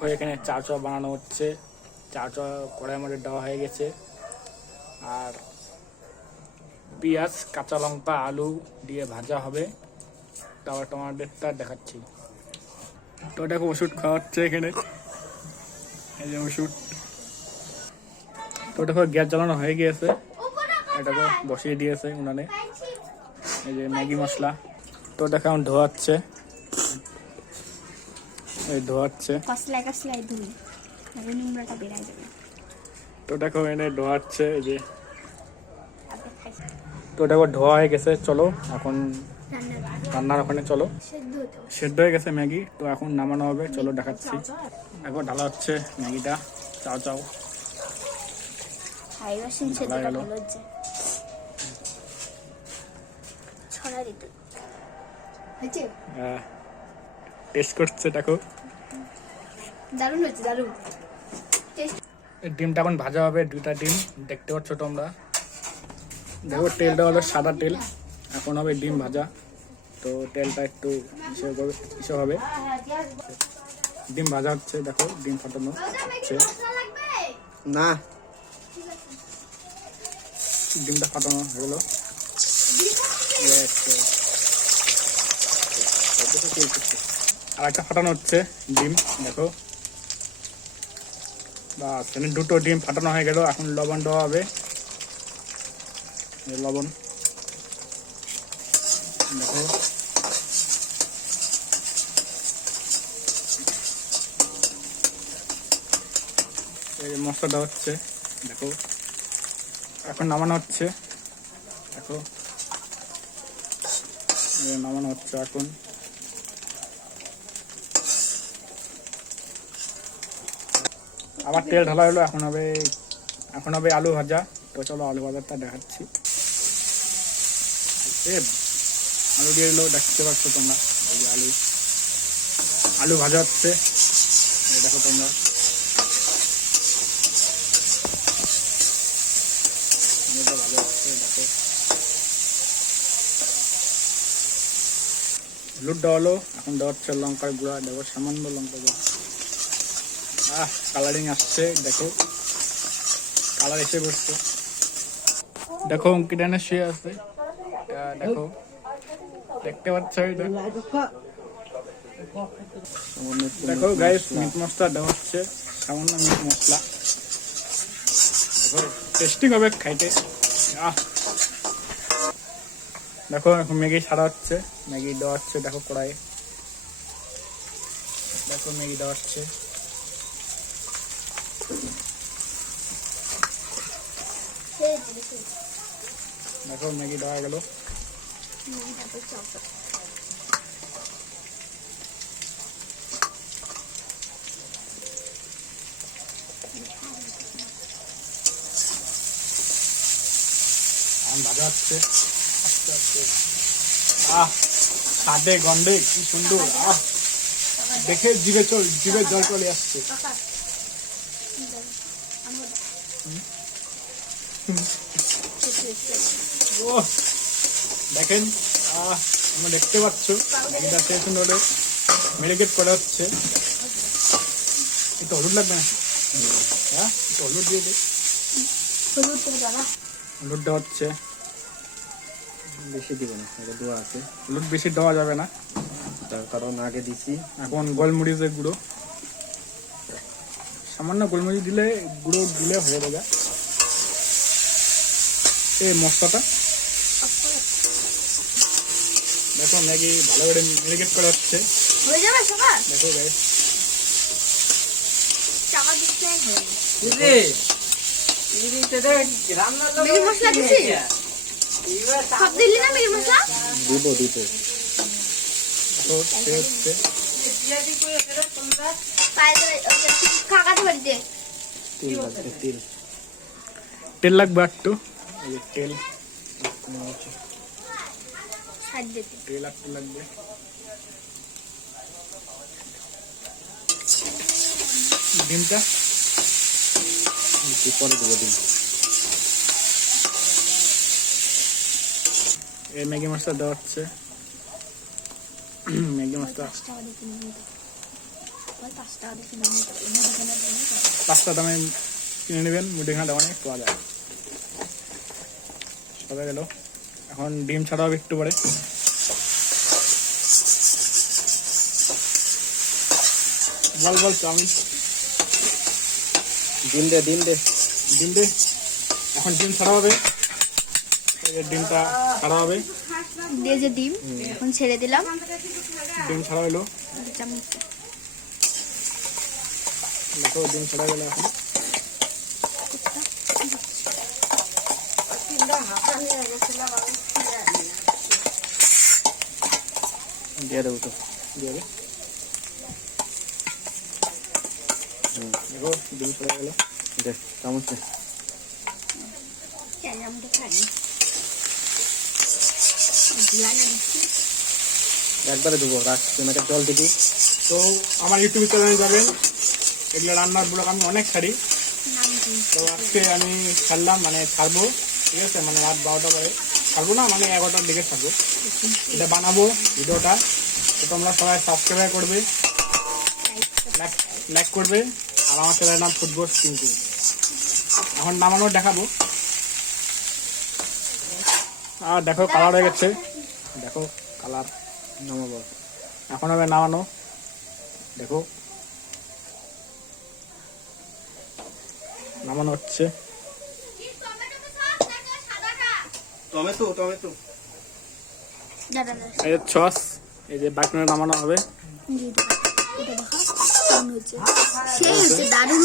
দেখো এখানে চাউচাউ বানানো হচ্ছে। চাউচাউ কড়াইয়ের মধ্যে দেওয়া হয়ে গেছে। আর পেঁয়াজ, কাঁচা লঙ্কা, আলু দিয়ে ভাজা হবে। তারপর টমাটোটা দেখাচ্ছি। তো দেখো ওষুধ খাওয়া হচ্ছে এখানে, এই যে ওষুধ। তো দেখো গ্যাস জ্বালানো হয়ে গিয়েছে, এটাকে বসিয়ে দিয়েছে উনানে। এই যে ম্যাগি মশলা। তো দেখো এখন ধোয়াচ্ছে, এই ধোয়াচ্ছে। তো দেখো এনে ধোয়াচ্ছে, এই যে। তো দেখো ধোয়া হয়ে গেছে, চলো এখন রান্নার ওখানে চলো। সেদ্ধ হয়ে গেছে ম্যাগি, তো এখন নামানো হবে, চলো দেখাচ্ছি। এখন ঢালা হচ্ছে ম্যাগিটা, চাও চাও ঢালা গেল। টেস্ট করছে, দেখো দারুণ হচ্ছে, দারুণ। ডিমটা এখন ভাজা হবে, 2টা ডিম দেখতে পাচ্ছ তোমরা। দেখো তেলটা হলো সাদা তেল, এখন হবে ডিম ভাজা। তো তেলটা একটু ইসে হবে, ডিম ভাজা হচ্ছে। দেখো ডিম ফাটানো হচ্ছে না, ডিমটা ফাটানো হয়ে গেলো। আর একটা ফাটানো হচ্ছে ডিম, দেখো। বাস, 2টো ডিম ফাটানো হয়ে গেল। এখন লবণ দেওয়া হবে, লবণ দেখো। এই মশলা দেওয়া হচ্ছে, দেখো। এখন নামানো হচ্ছে, দেখো নামানো হচ্ছে এখন। আবার তেল ঢালা হলো, এখন হবে আলু ভাজা। তো চলো আলু ভাজাটা দেখাচ্ছি। আলু দিয়ে দিলো, দেখতে পাচ্ছ তোমরা। এই যে আলু ভাজা হচ্ছে, দেখো তোমরা। ভাজা হচ্ছে, দেখো। হলুদ দেওয়া হলো, এখন দেওয়া হচ্ছে লঙ্কার গুঁড়া, দেখো সামান্য লঙ্কা গুঁড়া। কালারিং আসছে, দেখো কালার এসে বসছে। দেখো অঙ্কিটানে শুয়ে আছে, দেখো দেখতে পাচ্ছ এটা। দেখো গাইস, মিট মশলা দেওয়া হচ্ছে, সামান্য মিট মশলা। দেখো টেস্টি হবে খাইতে। দেখো এখন ম্যাগি ছাড়া হচ্ছে, ম্যাগি দেওয়া হচ্ছে, দেখো কড়াইয়ে। দেখো ম্যাগি দেওয়া হচ্ছে। দেখো ম্যাগি দেওয়া গেল। ভাজা হচ্ছে আস্তে আস্তে। স্বাদে গন্ধে কি সুন্দর, দেখে জিভে জল চলে আসছে। দেখেন, আমরা দেখতে পাচ্ছ এটা সে সুন্দর মেরিকেট করা হচ্ছে। একটু হলুদ লাগবে না? হ্যাঁ, একটু হলুদ দিয়ে দে। হলুদ দেওয়া হচ্ছে, বেশি দিব না, এটা দেওয়া আছে। হলুদ বেশি দেওয়া যাবে না, তার কারণ আগে দিছি। এখন গোলমরিচের গুঁড়ো, সামান্য গোলমরিচ দিলে হয়ে যাবে। এই মশলাটা দেখো ম্যাগি ভালো করে মেরিকেট করা হচ্ছে। দেখো গাইস, তেল লাগবে একটু, তেল একটু লাগবে। ডিমটা পরে দেবো ডিম। এই ম্যাগি মশলা দেওয়া হচ্ছে, ম্যাগি মশলা ওই 5 টাকা দিয়ে কিনে নিতে পারি মুদিখানার দোকানে পাওয়া যায়। 5 টাকা দামে কিনে নেবেন, মুদিখানা দোকানে পাওয়া যায়। সবে গেল, এখন ডিম ছাড়া হবে একটু পরে। বল বল চাউমিন ডিম দে ডিম দে। ডিম দে। এখন ডিম ছাড়া হবে, এই যে ডিমটা ছাড়া হবে। দিয়ে যে ডিম এখন ছেড়ে দিলাম ডিম ছাড়া হলো, 2 চামচ। দেখো ডিম ছাড়া গেল। এখন দিয়ে দেবো তো। দিয়ে দে। দেখো ডিম ছাড়া গেল। দে চামচ দে। কেন আমি তো খাইনি দিলা না দিচ্ছি। একবারে দেবো, রাখ তুই আমাকে জল দিবি। তো আমার ইউটিউব চ্যানেলে যাবেন, এগুলো রান্নার ব্লগ আমি অনেক ছাড়ি। নাম কি? তো আজকে আমি ছাড়লাম, মানে ছাড়বো, ঠিক আছে, মানে রাত 12টা পরে ছাড়বো না, মানে 11টার দিকে ছাড়বো। এটা বানাবো ভিডিওটা, তো তোমরা সবাই সাবস্ক্রাইব করবে, লাইক করবে, আর আমার চ্যানেলের নাম ফুটবল কিন্তু। এখন নামানো দেখাবো। আর দেখো কালার হয়ে গেছে, দেখো কালার। নামাবো। এখন হবে নামানো, দেখো নামানো হচ্ছে। Tomato tomato. দাদা এই যে সস, এই যে বাটনে নামানো হবে। এটা দেখা কেমন হচ্ছে, সেই হচ্ছে, দারুণ